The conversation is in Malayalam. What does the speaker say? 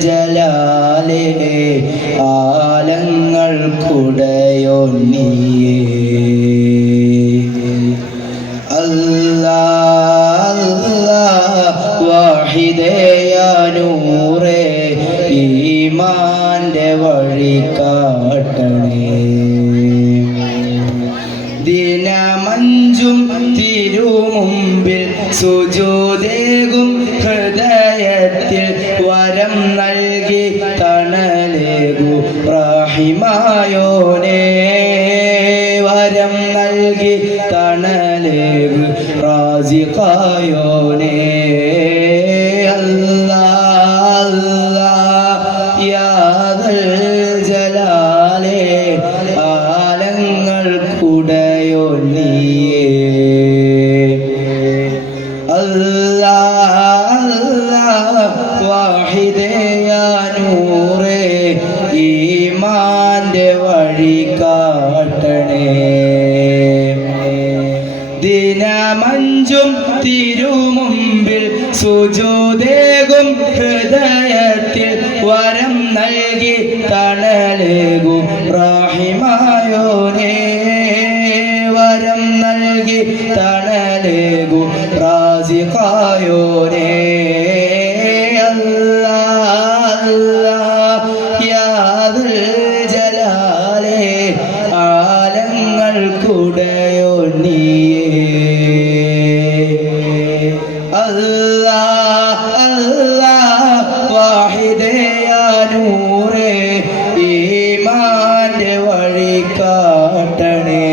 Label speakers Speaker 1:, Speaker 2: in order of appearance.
Speaker 1: ജലാലേ വഴി കാട്ടണേ. ദിനമഞ്ചും തിരുമുമ്പിൽ സുജോദേകും റാഹിമായോനേ വരം നൽകി തണലേവ് റാസിഖായോനേ. അല്ലാ ദിനമഞ്ചും തിരുമുമ്പിൽ സുജോദേകും ഹൃദയത്തിൽ വരം നൽകി തണലേകും റാഹിമായോനേ. വരം നൽകി തണലേകും റാസിഖായോനേ. അല്ലാ അല്ലാഹ് അല്ലാഹ് വാഹിദയാനൂറേ ഈമാന്റെ വഴി കാട്ടണേ